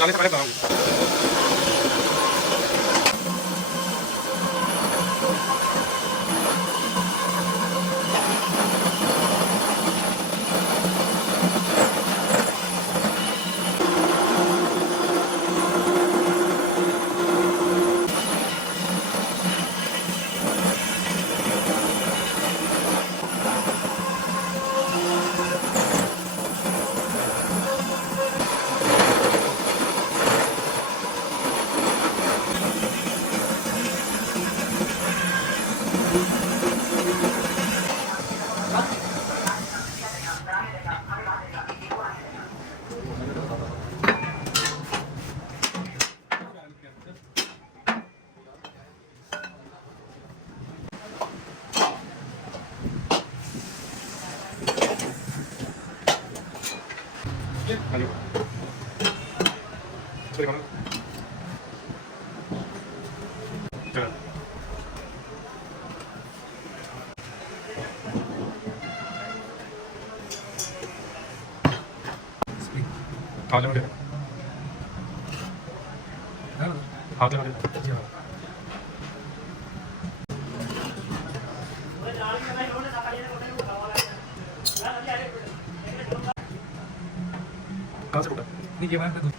Jangan sampai bang. Maju. Sorry kamu. Jalan. हाथ लगा दे हाथ लगा दे कहाँ से टूटा नहीं ये वाला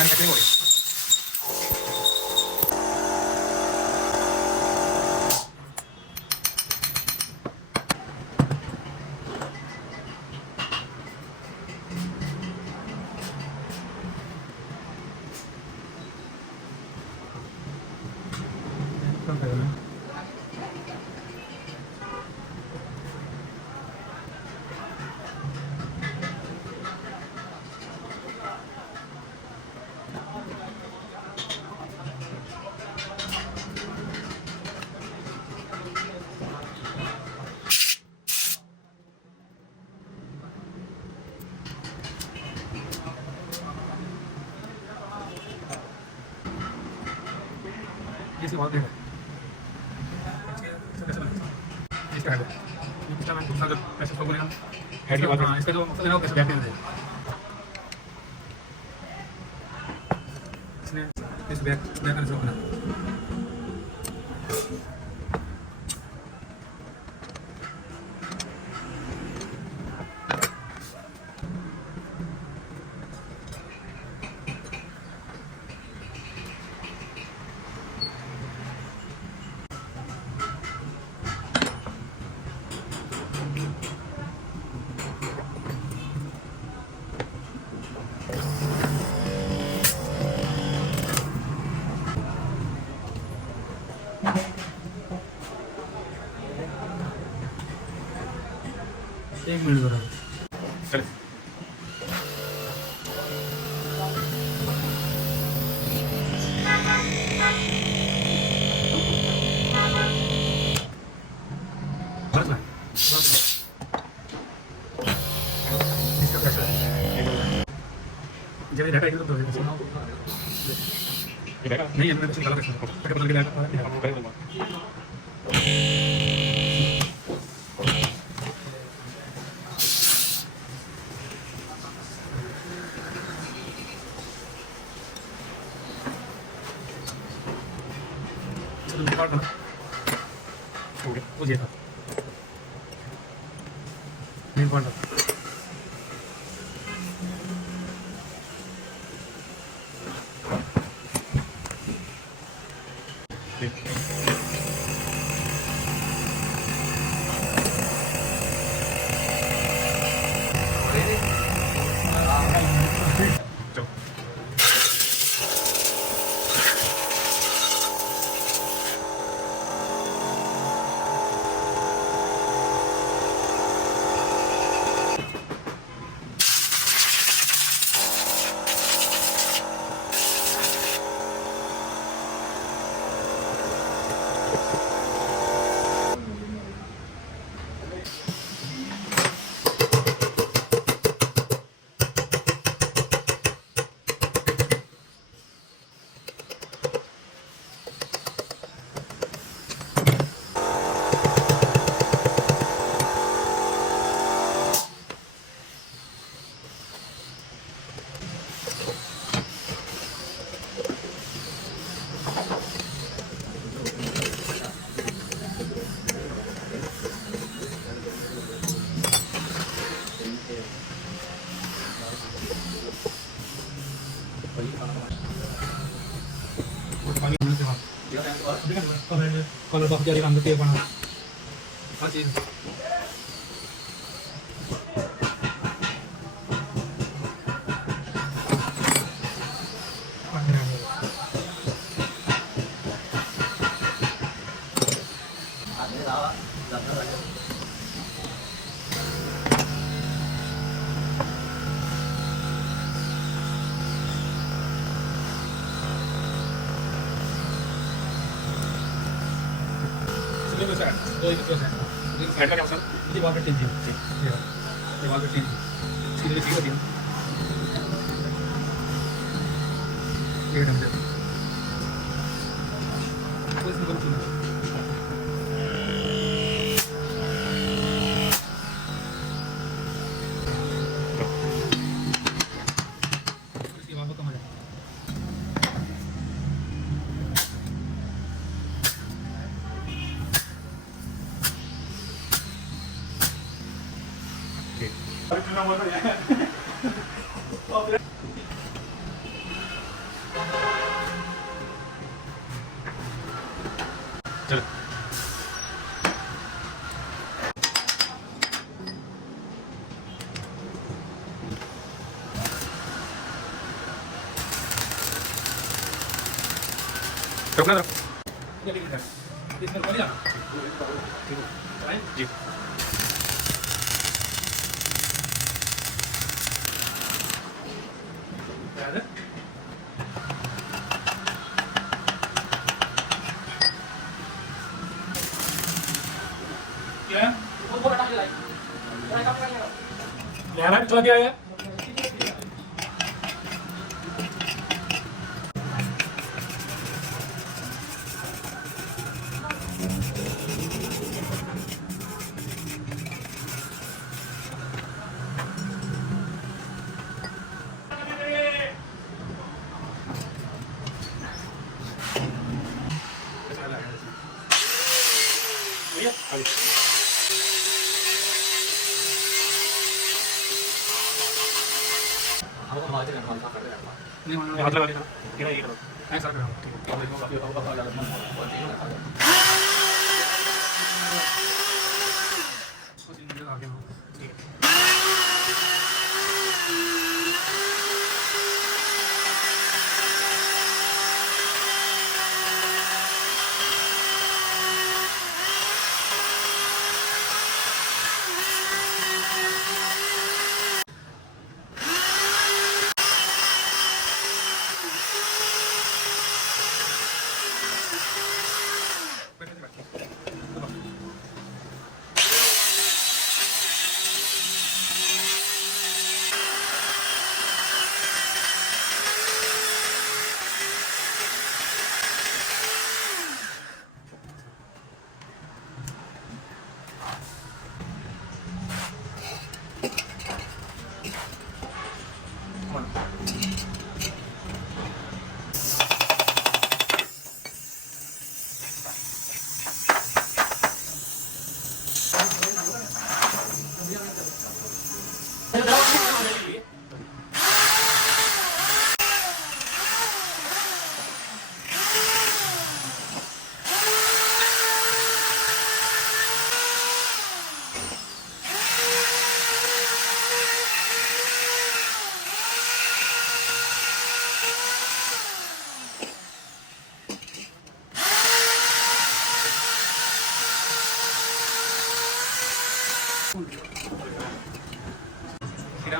मैन्युफैक्चरिंग हो गई। इसकी बहुत देर है, इसका हेड है, इसका मैं दूसरा जब ऐसे इसको बोलेगा हेड की बात है, इसका जो मकसद है वो कैसे बैक है, इसने इस बैक बैक से बना एक मिनट बराबर चले। इसका प्रेशर है जब ये डाटा एक तो नहीं है, मैं तो गलत है बदल के डाटा पार्ट बना हो गया, वो ये था मेन पार्ट था। Kalau bak jari rambut dia panas. Masih. Itu saya. Oh itu saya. Ini head का क्या मतलब? ये वाटर टेंजी है। ये वाटर टेंजी। इसकी जो चीज़ होती है। ये ढंग से। तो इसमें कुछ नहीं। इसकी आवाज़ कम आ जाए। Okay. あれ、 Oke. こんなものや。 Oke. あ、 Oke. これ。चुप ना इसमें बढ़िया जी क्या है चला क्या है हाथ लगा देना ये करो ऐसा करो ठीक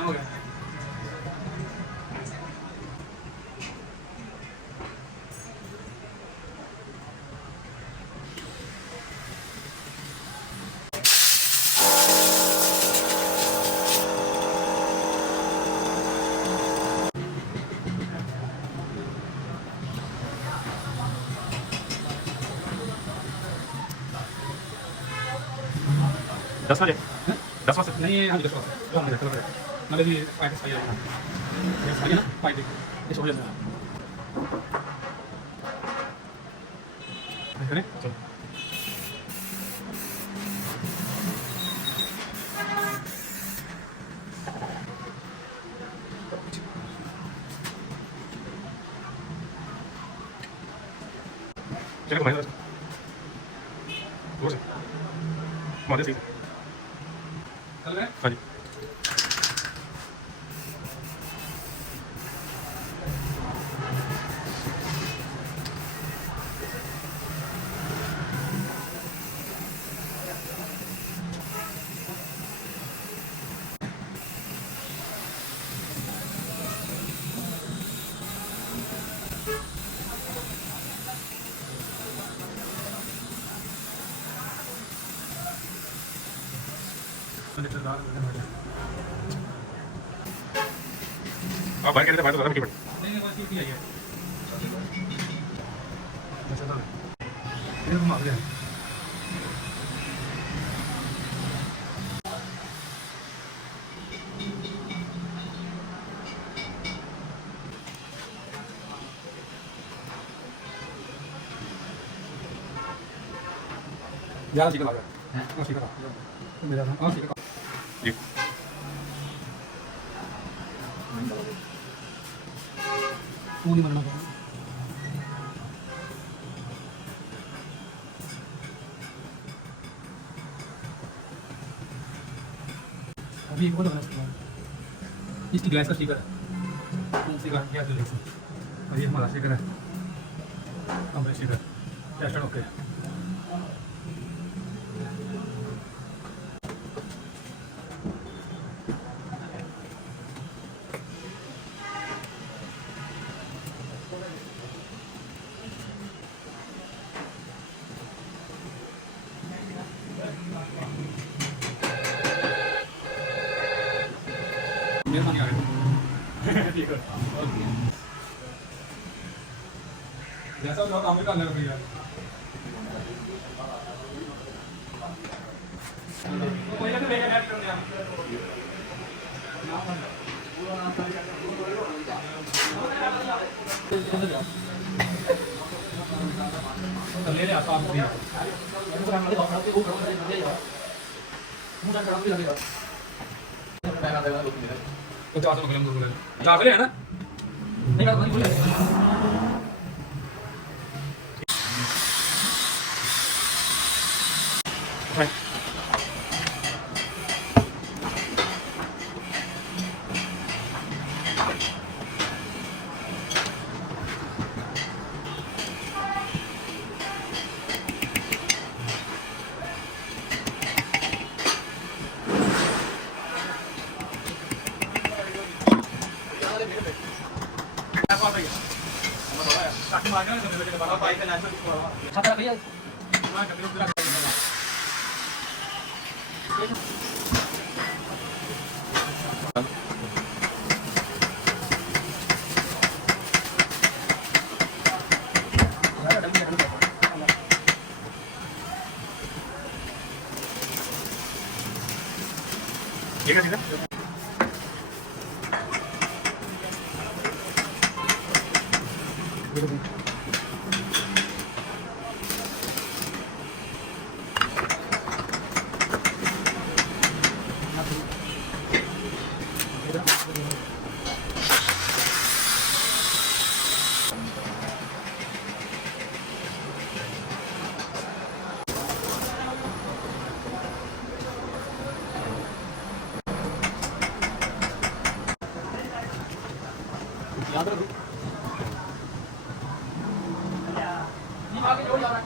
हो गया दस बजे नहीं हाँ 10 बजे मतलब ये 5 सही है ये सही है ना 5 ये हो जाता है करें चलो चलो भाई और मॉडल सही चल रहा है हाँ जी आप बाहर कहते हैं बाहर तो ज़्यादा मिट्टी पड़ी नहीं बस ये किया है अच्छा तो ये घुमा गया ज़्यादा सीखा लगा है सीखा मेरा था सीखा जी वो नहीं मरना पड़ा अभी एक वो तो बना इसकी ग्लास का स्टिकर है स्टिकर क्या और ये हमारा स्टिकर है कंप्रेसिंग टेस्टेड ओके मेहरबानी आ गई ठीक है ओके जैसा जो काम भी करने लगे यार कोई तो लेके बैठ कर यार तो ले ले आता हूं यार मुझे काम वाले डॉक्टर के वो करने दे यार मुझे काम भी लगेगा मैं ना देगा लोग मेरे तो चाचा को बोले जा ले है ना नहीं का नहीं बोले Right. Kata kaya. ठीक है ठीक है याद रखो ये आगे जोड़ यार